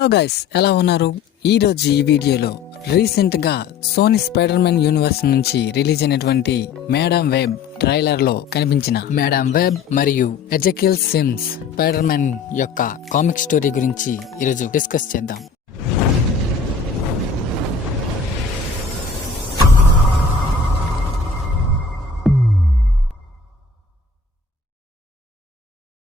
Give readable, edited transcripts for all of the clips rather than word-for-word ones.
Hello guys, ఎలా ఉన్నారు? ఈరోజు ఈ వీడియోలో రీసెంట్గా సోనీ స్పైడర్ మ్యాన్ యూనివర్స్ నుంచి రిలీజ్ అయినటువంటి మేడమ్ వెబ్ ట్రైలర్లో కనిపించిన మేడమ్ వెబ్ మరియు ఎజెకిల్ సిమ్స్ స్పైడర్ మ్యాన్ యొక్క కామిక్ స్టోరీ గురించి ఈరోజు డిస్కస్ చేద్దాం.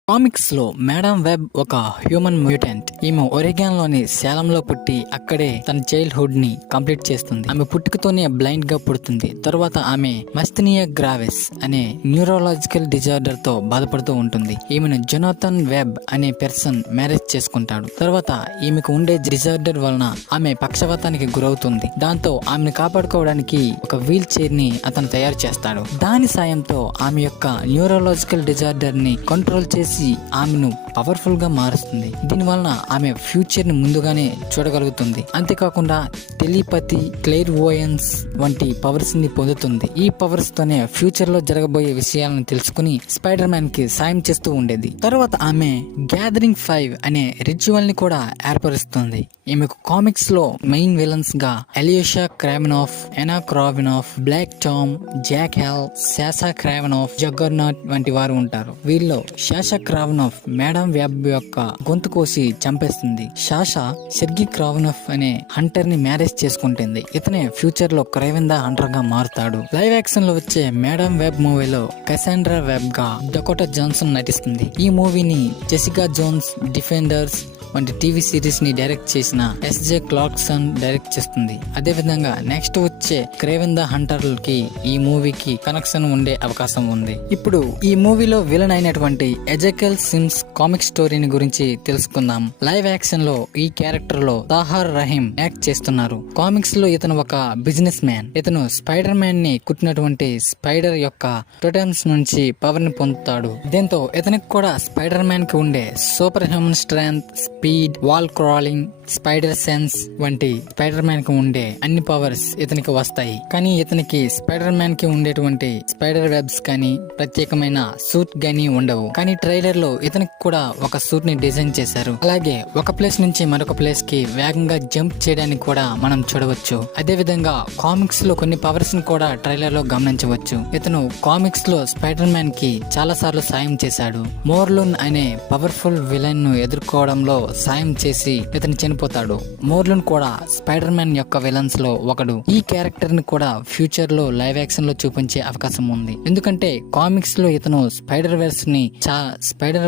కామిక్స్ లో మేడమ్ వెబ్ ఒక హ్యూమన్ మ్యూటెంట్. ఈమె ఒరిగాన్ లోని శాలంలో పుట్టి అక్కడే తన చైల్డ్హుడ్ ని కంప్లీట్ చేస్తుంది. ఆమె పుట్టుకతోనే బ్లైండ్ గా పుడుతుంది. తర్వాత ఆమె మస్తనియా గ్రావిస్ అనే న్యూరోలాజికల్ డిజార్డర్ తో బాధపడుతూ ఉంటుంది. ఈమెను జొనాథన్ వెబ్ అనే పర్సన్ మ్యారేజ్ చేసుకుంటాడు. తర్వాత ఈమెకు ఉండే డిజార్డర్ వలన ఆమె పక్షవాతానికి గురవుతుంది. దాంతో ఆమెను కాపాడుకోవడానికి ఒక వీల్ చైర్ ని అతను తయారు చేస్తాడు. దాని సాయంతో ఆమె యొక్క న్యూరోలాజికల్ డిజార్డర్ ని కంట్రోల్ చేసి ఆమెను పవర్ఫుల్ గా మారుస్తుంది. దీని వలన ఆమె ఫ్యూచర్ ని ముందుగానే చూడగలుగుతుంది. అంతేకాకుండా టెలిపతి, క్లెయిర్ వోయన్స్ వంటి పవర్స్ ని పొందుతుంది. ఈ పవర్స్ తోనే ఫ్యూచర్ లో జరగబోయే విషయాలను తెలుసుకుని స్పైడర్ మ్యాన్ కి సాయం చేస్తూ ఉండేది. తర్వాత ఆమె గ్యాదరింగ్ 5 అనే రిచువల్ ని కూడా ఏర్పరుస్తుంది. ఈమెకు కామిక్స్ లో మెయిన్ విలన్స్ గా అలియోషా క్రావెనాఫ్, ఎనా క్రావెనాఫ్, బ్లాక్ టామ్, జాక్ హెల్, శాషా క్రావెనాఫ్, జగ్గర్నాట్ వంటి వారు ఉంటారు. వీళ్ళలో శాషా క్రావెనాఫ్ మేడమ్ వెబ్ యొక్క గొంతు కోసి చంపేస్తుంది. శాషా సెర్గి క్రావెనాఫ్ అనే హంటర్ ని మ్యారేజ్ చేసుకుంటుంది. ఇతనే ఫ్యూచర్ లో క్రైవెన్ ద హంటర్ గా మారుతాడు. లైవ్ యాక్షన్ లో వచ్చే మేడమ్ వెబ్ మూవీలో కసాండ్రా వెబ్ గా డకోటా జాన్సన్ నటిస్తుంది. ఈ మూవీని జెసికా జోన్స్ డిఫెండర్స్ వంటి టీవీ సిరీస్ ని డైరెక్ట్ చేసిన ఎస్జే క్లార్క్సన్ డైరెక్ట్ చేస్తుంది. అదే విధంగా నెక్స్ట్ వచ్చే క్రేవెన్ ద హంటర్ కి ఈ మూవీకి కనెక్షన్ ఉండే అవకాశం ఉంది. ఇప్పుడు ఈ మూవీలో విలన్ అయినటువంటి ఎజెకిల్ సిమ్స్ కామిక్ స్టోరీని గురించి తెలుసుకుందాం. లైవ్ యాక్షన్ లో ఈ క్యారెక్టర్ లో తాహార్ రహీం యాక్ట్ చేస్తున్నారు. కామిక్స్ లో ఇతను ఒక బిజినెస్ మ్యాన్. ఇతను స్పైడర్ మ్యాన్ ని కుట్టినటువంటి స్పైడర్ యొక్క టోటమ్స్ నుంచి పవర్ ని పొందుతాడు. దీంతో ఇతనికి కూడా స్పైడర్ మ్యాన్ కి ఉండే super human strength, speed, wall crawling, spider sense వంటి స్పైడర్ మ్యాన్ కి ఉండే అన్ని పవర్స్ ఇతనికి వస్తాయి. కానీ ఇతనికి స్పైడర్ మ్యాన్ కి ఉండేటువంటి స్పైడర్ వెబ్స్ కానీ ప్రత్యేకమైన సూట్ గానీ ఉండవు. కానీ ట్రైలర్ లో ఇతనికి కూడా ఒక సూట్ ని డిజైన్ చేశారు. అలాగే ఒక ప్లేస్ నుంచి మరొక ప్లేస్ కి వేగంగా జంప్ చేయడానికి కూడా మనం చూడవచ్చు. అదే విధంగా కామిక్స్ లో కొన్ని పవర్స్ ని కూడా ట్రైలర్ లో గమనించవచ్చు. ఇతను కామిక్స్ లో స్పైడర్ మ్యాన్ కి చాలా సార్లు సాయం చేశాడు. మోర్లున్ అనే పవర్ఫుల్ విలన్ ను ఎదుర్కోవడంలో సాయం చేసి ఇతను చనిపోతాడు. మోర్లున్ కూడా స్పైడర్ మ్యాన్ యొక్క విలన్స్ లో ఒకడు. ఈ క్యారెక్టర్ ని కూడా ఫ్యూచర్ లో లైవ్ యాక్షన్ లో చూపించే అవకాశం ఉంది. ఎందుకంటే కామిక్స్ లో ఇతను స్పైడర్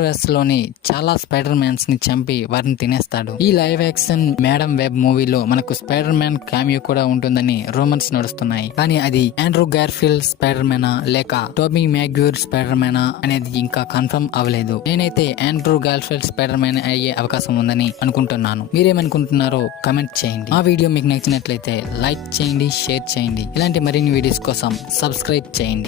వెర్స్ లోని చాలా స్పైడర్ మ్యాన్స్ ని చంపి వారిని తినేస్తాడు. ఈ లైవ్ యాక్షన్ మేడమ్ వెబ్ మూవీలో మనకు స్పైడర్ మ్యాన్ క్యామియో కూడా ఉంటుందని రూమర్స్ నడుస్తున్నాయి. కానీ అది ఆండ్రూ గార్ఫీల్డ్ స్పైడర్ మ్యానా లేక టోబీ మ్యాగ్యూర్ స్పైడర్ మ్యానా అనేది ఇంకా కన్ఫర్మ్ అవ్వలేదు. నేనైతే ఆండ్రూ గార్ఫీల్డ్ స్పైడర్ మ్యాన్ అయ్యే అవకాశం ఉందని అనుకుంటున్నాను. మీరేమనుకుంటున్నారో కమెంట్ చేయండి. ఆ వీడియో మీకు నచ్చినట్లయితే లైక్ చేయండి, షేర్ చేయండి. ఇలాంటి మరిన్ని వీడియోస్ కోసం సబ్స్క్రైబ్ చేయండి.